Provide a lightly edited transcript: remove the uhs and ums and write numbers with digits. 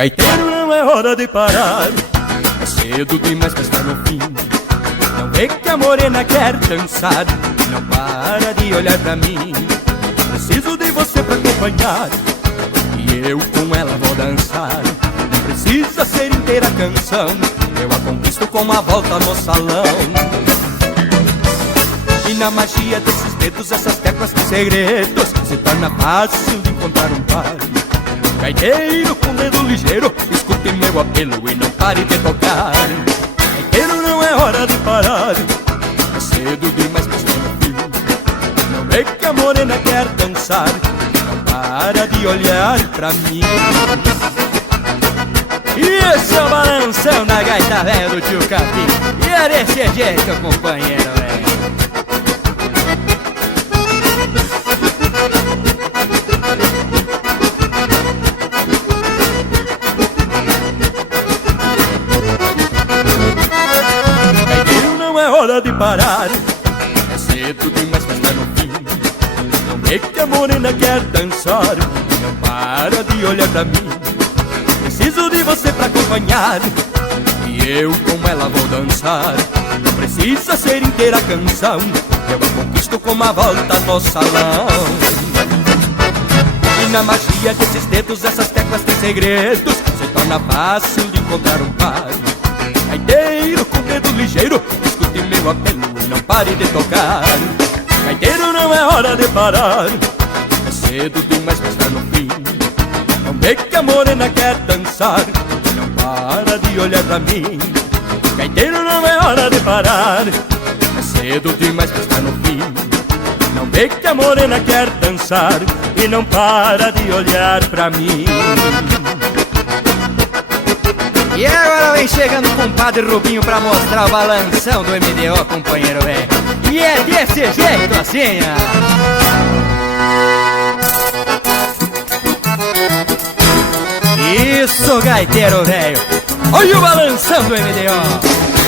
Gaiteiro, não é hora de parar, é cedo demais pra estar no fim. Não vê que a morena quer dançar, não para de olhar pra mim. Preciso de você pra acompanhar, e eu com ela vou dançar. Não precisa ser inteira a canção, eu a conquisto com uma volta no salão. E na magia desses dedos, essas teclas têm segredos, se torna fácil de encontrar um par. Gaiteiro com dedo ligeiro, escute meu apelo e não pare de tocar. Gaiteiro, não é hora de parar, é cedo demais pra estar no fim. Não vê que a morena quer dançar, não para de olhar pra mim. E esse é o balanção da gaita velha do tio Capim. E é desse jeito, companheiro velho. Hora de parar, é cedo demais pra estar no fim. Não vê que a morena quer dançar, não para de olhar pra mim. Preciso de você pra acompanhar, e eu com ela vou dançar. Não precisa ser inteira a canção, eu a conquisto com uma volta no salão. E na magia desses dedos, essas teclas têm segredos, se torna fácil de encontrar um par. Gaiteiro com dedo ligeiro, escute meu apelo e não pare de tocar. Gaiteiro, não é hora de parar, é cedo demais pra estar no fim. Não vê que a morena quer dançar, não para de olhar pra mim. Gaiteiro, não é hora de parar, é cedo demais pra estar no fim. Não vê que a morena quer dançar e não para de olhar pra mim. E agora vem chegando o compadre Rubinho pra mostrar o balanção do MDO, companheiro velho. E é desse jeito assim, ó. Isso, gaiteiro velho. Olha o balanção do MDO.